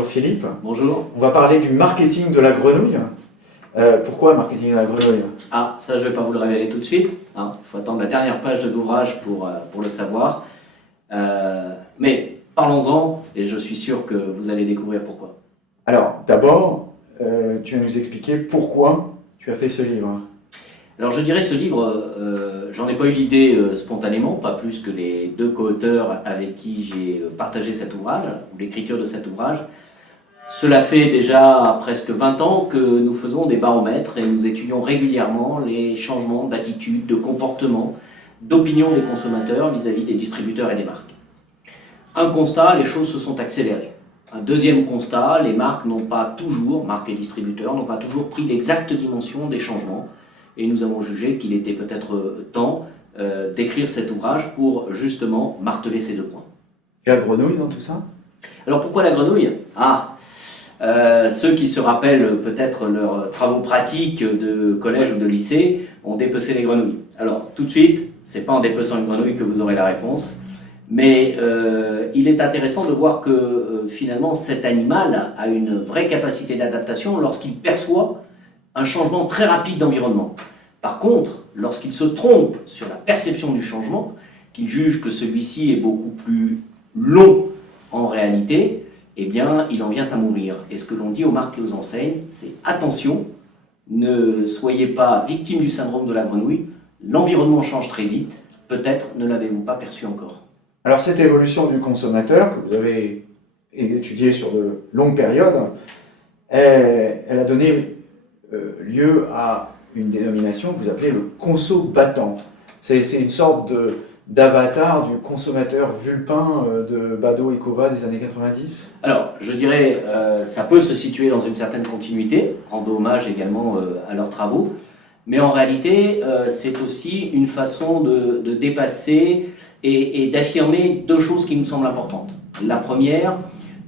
Bonjour Philippe. Bonjour. On va parler du marketing de la grenouille. Pourquoi le marketing de la grenouille? Ah, ça je ne vais pas vous le révéler tout de suite. Il faut attendre la dernière page de l'ouvrage pour le savoir. Mais parlons-en et je suis sûr que vous allez découvrir pourquoi. Alors, d'abord, tu vas nous expliquer pourquoi tu as fait ce livre. Alors je dirais ce livre, j'en ai pas eu l'idée spontanément, pas plus que les deux co-auteurs avec qui j'ai partagé cet ouvrage, ou l'écriture de cet ouvrage. Cela fait déjà presque 20 ans que nous faisons des baromètres et nous étudions régulièrement les changements d'attitude, de comportement, d'opinion des consommateurs vis-à-vis des distributeurs et des marques. Un constat, les choses se sont accélérées. Un deuxième constat, les marques marques et distributeurs, n'ont pas toujours pris l'exacte dimension des changements. Et nous avons jugé qu'il était peut-être temps d'écrire cet ouvrage pour justement marteler ces deux points. Et la grenouille dans tout ça? Alors pourquoi la grenouille? Ceux qui se rappellent peut-être leurs travaux pratiques de collège ou de lycée ont dépecé les grenouilles. Alors tout de suite, c'est pas en dépeçant une grenouille que vous aurez la réponse, mais il est intéressant de voir que finalement cet animal a une vraie capacité d'adaptation lorsqu'il perçoit un changement très rapide d'environnement. Par contre, lorsqu'il se trompe sur la perception du changement, qu'il juge que celui-ci est beaucoup plus long en réalité, eh bien, il en vient à mourir. Et ce que l'on dit aux marques et aux enseignes, c'est attention, ne soyez pas victime du syndrome de la grenouille, l'environnement change très vite, peut-être ne l'avez-vous pas perçu encore. Alors cette évolution du consommateur que vous avez étudiée sur de longues périodes, elle a donné lieu à une dénomination que vous appelez le conso-battant. C'est une sorte d'avatar du consommateur vulpin de Bados et Cova des années 90. Alors, je dirais, ça peut se situer dans une certaine continuité, rendre hommage également à leurs travaux, mais en réalité, c'est aussi une façon de dépasser et d'affirmer deux choses qui nous semblent importantes. La première,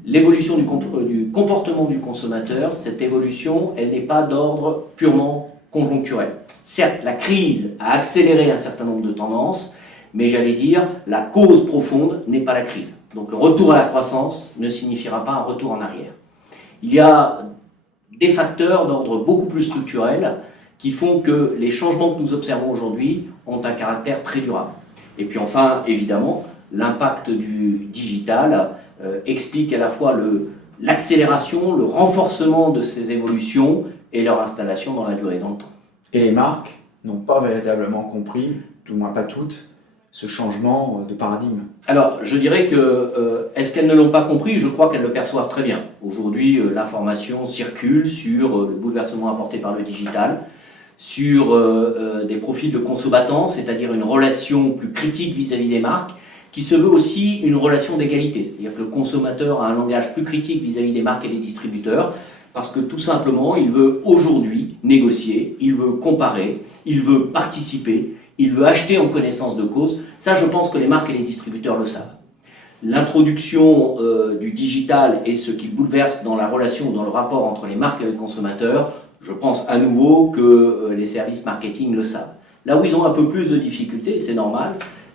l'évolution du comportement du consommateur, cette évolution, elle n'est pas d'ordre purement conjoncturel. Certes, la crise a accéléré un certain nombre de tendances, mais j'allais dire, la cause profonde n'est pas la crise. Donc le retour à la croissance ne signifiera pas un retour en arrière. Il y a des facteurs d'ordre beaucoup plus structurel qui font que les changements que nous observons aujourd'hui ont un caractère très durable. Et puis enfin, évidemment, l'impact du digital explique à la fois l'accélération, le renforcement de ces évolutions et leur installation dans la durée, dans le temps. Et les marques n'ont pas véritablement compris, tout au moins pas toutes, ce changement de paradigme. Alors, je dirais que, est-ce qu'elles ne l'ont pas compris? Je crois qu'elles le perçoivent très bien. Aujourd'hui, l'information circule sur le bouleversement apporté par le digital, sur des profils de conso-battants, c'est-à-dire une relation plus critique vis-à-vis des marques, qui se veut aussi une relation d'égalité. C'est-à-dire que le consommateur a un langage plus critique vis-à-vis des marques et des distributeurs, parce que tout simplement, il veut aujourd'hui négocier, il veut comparer, il veut participer, il veut acheter en connaissance de cause. Ça, je pense que les marques et les distributeurs le savent. L'introduction du digital et ce qui bouleverse dans la relation, dans le rapport entre les marques et les consommateurs, je pense à nouveau que les services marketing le savent. Là où ils ont un peu plus de difficultés, c'est normal,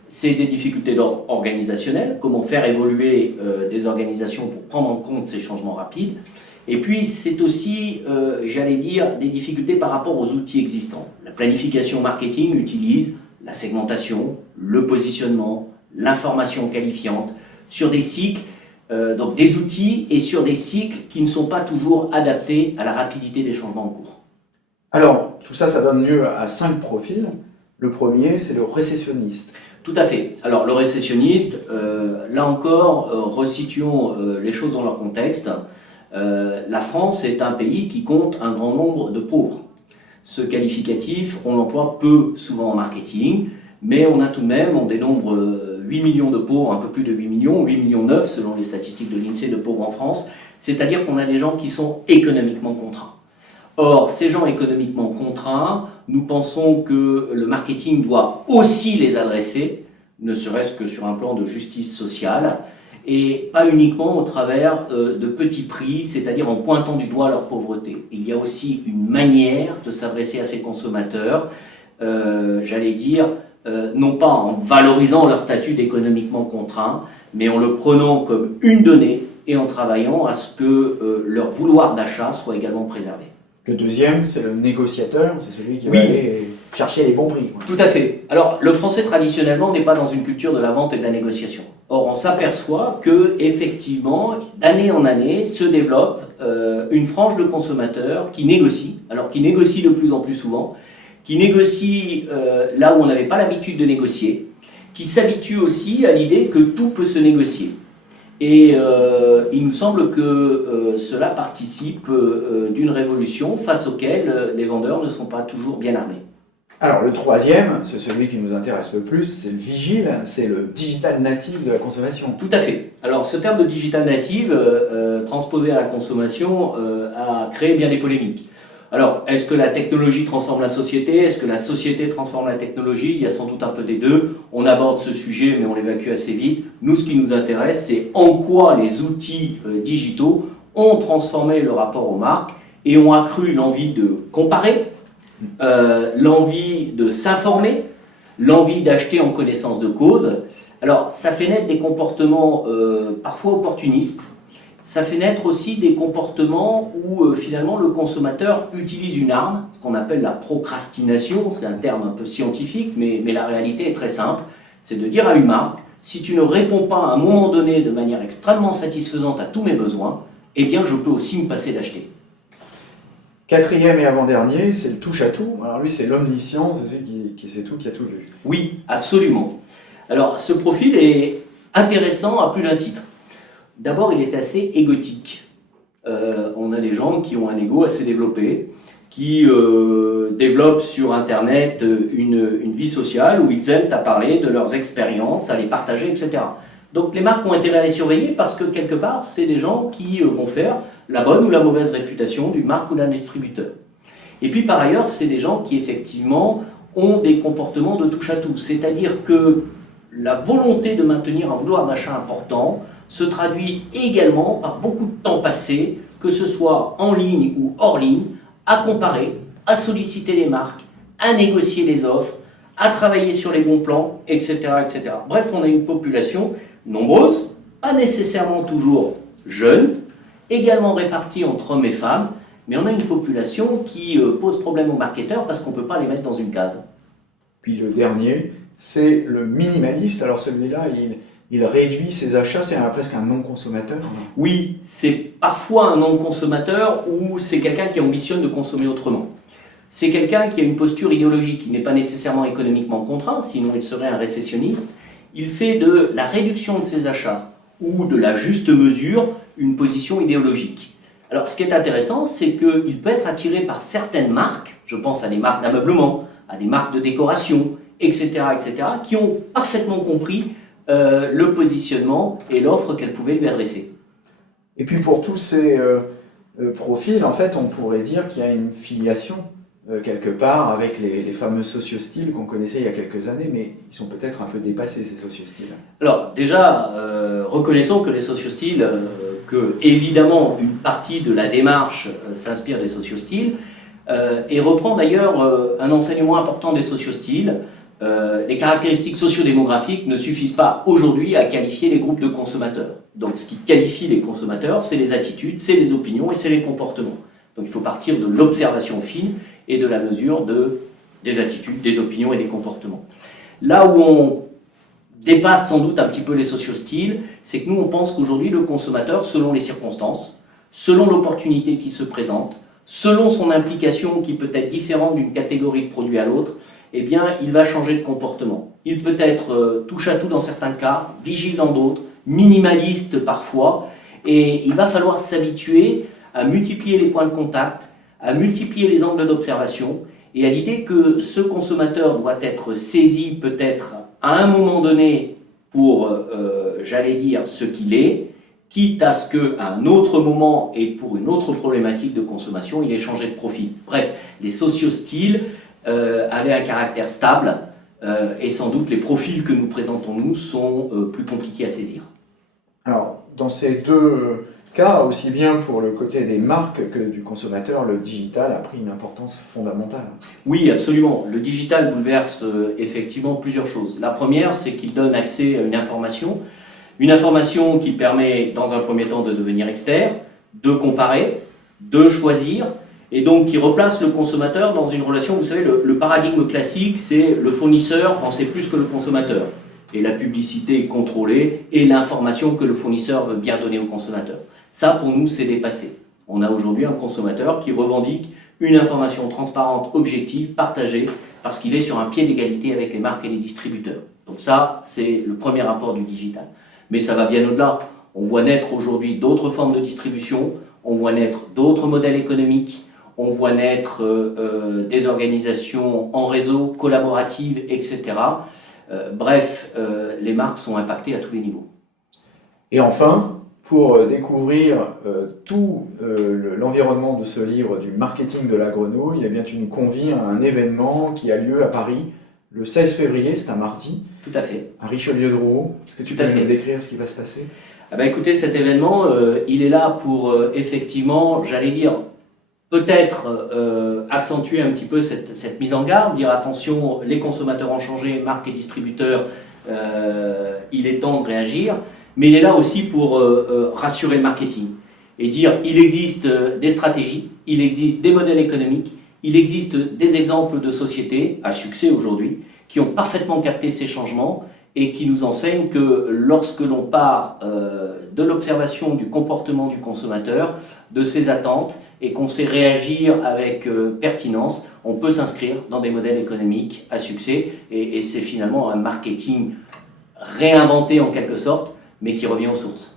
c'est des difficultés d'ordre organisationnel, comment faire évoluer des organisations pour prendre en compte ces changements rapides. Et puis, c'est aussi, j'allais dire, des difficultés par rapport aux outils existants. La planification marketing utilise la segmentation, le positionnement, l'information qualifiante, sur des cycles, donc des outils et sur des cycles qui ne sont pas toujours adaptés à la rapidité des changements en cours. Alors, tout ça, ça donne lieu à 5 profils. Le premier, c'est le récessionniste. Tout à fait. Alors, le récessionniste, là encore, resituons les choses dans leur contexte. La France est un pays qui compte un grand nombre de pauvres. Ce qualificatif, on l'emploie peu souvent en marketing, mais on a tout de même, on dénombre 8 millions de pauvres, un peu plus de 8 millions, 8 millions 9 selon les statistiques de l'INSEE de pauvres en France, c'est-à-dire qu'on a des gens qui sont économiquement contraints. Or, ces gens économiquement contraints, nous pensons que le marketing doit aussi les adresser, ne serait-ce que sur un plan de justice sociale, et pas uniquement au travers de petits prix, c'est-à-dire en pointant du doigt leur pauvreté. Il y a aussi une manière de s'adresser à ces consommateurs, j'allais dire, non pas en valorisant leur statut d'économiquement contraint, mais en le prenant comme une donnée et en travaillant à ce que leur vouloir d'achat soit également préservé. Le deuxième, c'est le négociateur, c'est celui qui Oui. va aller chercher les bons prix. Tout à fait. Alors, le français, traditionnellement, n'est pas dans une culture de la vente et de la négociation. Or, on s'aperçoit que, effectivement, d'année en année, se développe une frange de consommateurs qui négocient, alors qui négocient de plus en plus souvent, qui négocient là où on n'avait pas l'habitude de négocier, qui s'habituent aussi à l'idée que tout peut se négocier. Et il nous semble que cela participe d'une révolution face auquel les vendeurs ne sont pas toujours bien armés. Alors le troisième, c'est celui qui nous intéresse le plus, c'est le vigile, c'est le digital native de la consommation. Tout à fait. Alors ce terme de digital native, transposé à la consommation, a créé bien des polémiques. Alors, est-ce que la technologie transforme la société? Est-ce que la société transforme la technologie? Il y a sans doute un peu des deux. On aborde ce sujet, mais on l'évacue assez vite. Nous, ce qui nous intéresse, c'est en quoi les outils digitaux ont transformé le rapport aux marques et ont accru l'envie de comparer, l'envie de s'informer, l'envie d'acheter en connaissance de cause. Alors, ça fait naître des comportements parfois opportunistes. Ça fait naître aussi des comportements où finalement le consommateur utilise une arme, ce qu'on appelle la procrastination, c'est un terme un peu scientifique, mais la réalité est très simple, c'est de dire à une marque, si tu ne réponds pas à un moment donné de manière extrêmement satisfaisante à tous mes besoins, eh bien je peux aussi me passer d'acheter. Quatrième et avant-dernier, c'est le touche-à-tout. Alors lui, c'est l'omniscient, c'est celui qui sait tout, qui a tout vu. Oui, absolument. Alors ce profil est intéressant à plus d'un titre. D'abord, il est assez égotique. On a des gens qui ont un ego assez développé, qui développent sur Internet une vie sociale où ils aiment à parler de leurs expériences, à les partager, etc. Donc les marques ont intérêt à les surveiller parce que quelque part, c'est des gens qui vont faire la bonne ou la mauvaise réputation d'une marque ou d'un distributeur. Et puis par ailleurs, c'est des gens qui effectivement ont des comportements de touche-à-tout. C'est-à-dire que la volonté de maintenir un vouloir d'achat important se traduit également par beaucoup de temps passé, que ce soit en ligne ou hors ligne, à comparer, à solliciter les marques, à négocier les offres, à travailler sur les bons plans, etc., etc. Bref, on a une population nombreuse, pas nécessairement toujours jeune, également répartie entre hommes et femmes, mais on a une population qui pose problème aux marketeurs parce qu'on ne peut pas les mettre dans une case. Puis le dernier, c'est le minimaliste. Alors celui-là, il réduit ses achats, c'est presque un non-consommateur. Oui, c'est parfois un non-consommateur ou c'est quelqu'un qui ambitionne de consommer autrement. C'est quelqu'un qui a une posture idéologique, qui n'est pas nécessairement économiquement contraint, sinon il serait un récessionniste. Il fait de la réduction de ses achats ou de la juste mesure une position idéologique. Alors ce qui est intéressant, c'est qu'il peut être attiré par certaines marques, je pense à des marques d'ameublement, à des marques de décoration, etc., etc., qui ont parfaitement compris le positionnement et l'offre qu'elle pouvait lui adresser. Et puis pour tous ces profils, en fait, on pourrait dire qu'il y a une filiation quelque part avec les fameux sociostyles qu'on connaissait il y a quelques années, mais ils sont peut-être un peu dépassés, ces sociostyles. Alors déjà, reconnaissons que les sociostyles, que évidemment une partie de la démarche s'inspire des sociostyles, et reprend d'ailleurs un enseignement important des sociostyles. Les caractéristiques sociodémographiques ne suffisent pas aujourd'hui à qualifier les groupes de consommateurs. Donc ce qui qualifie les consommateurs, c'est les attitudes, c'est les opinions et c'est les comportements. Donc il faut partir de l'observation fine et de la mesure des attitudes, des opinions et des comportements. Là où on dépasse sans doute un petit peu les sociostyles, c'est que nous on pense qu'aujourd'hui le consommateur, selon les circonstances, selon l'opportunité qui se présente, selon son implication qui peut être différente d'une catégorie de produits à l'autre, eh bien, il va changer de comportement. Il peut être touche-à-tout dans certains cas, vigile dans d'autres, minimaliste parfois, et il va falloir s'habituer à multiplier les points de contact, à multiplier les angles d'observation, et à l'idée que ce consommateur doit être saisi peut-être à un moment donné pour, j'allais dire, ce qu'il est, quitte à ce qu'à un autre moment et pour une autre problématique de consommation, il ait changé de profil. Bref, les sociostyles avaient un caractère stable et sans doute les profils que nous présentons nous sont plus compliqués à saisir. Alors, dans ces deux cas, aussi bien pour le côté des marques que du consommateur, le digital a pris une importance fondamentale. Oui, absolument. Le digital bouleverse effectivement plusieurs choses. La première, c'est qu'il donne accès à une information, Une information qui permet, dans un premier temps, de devenir expert, de comparer, de choisir, et donc qui replace le consommateur dans une relation. Vous savez, le paradigme classique, c'est le fournisseur en sait plus que le consommateur. Et la publicité contrôlée et l'information que le fournisseur veut bien donner au consommateur. Ça, pour nous, c'est dépassé. On a aujourd'hui un consommateur qui revendique une information transparente, objective, partagée, parce qu'il est sur un pied d'égalité avec les marques et les distributeurs. Donc ça, c'est le premier rapport du digital. Mais ça va bien au-delà. On voit naître aujourd'hui d'autres formes de distribution, on voit naître d'autres modèles économiques, on voit naître des organisations en réseau, collaboratives, etc. Bref, les marques sont impactées à tous les niveaux. Et enfin, pour découvrir tout l'environnement de ce livre du marketing de la grenouille, eh bien, tu nous convies à un événement qui a lieu à Paris le 16 février, c'est un mardi. Tout à fait. À Richelieu-de-Rouault. Est-ce que tu peux nous décrire ce qui va se passer? Écoutez, cet événement, il est là pour effectivement, j'allais dire, peut-être accentuer un petit peu cette mise en garde, dire attention, les consommateurs ont changé, marques et distributeurs, il est temps de réagir, mais il est là aussi pour rassurer le marketing et dire il existe des stratégies, il existe des modèles économiques, il existe des exemples de sociétés à succès aujourd'hui qui ont parfaitement capté ces changements et qui nous enseignent que lorsque l'on part de l'observation du comportement du consommateur, de ses attentes, et qu'on sait réagir avec pertinence, on peut s'inscrire dans des modèles économiques à succès, et c'est finalement un marketing réinventé en quelque sorte, mais qui revient aux sources.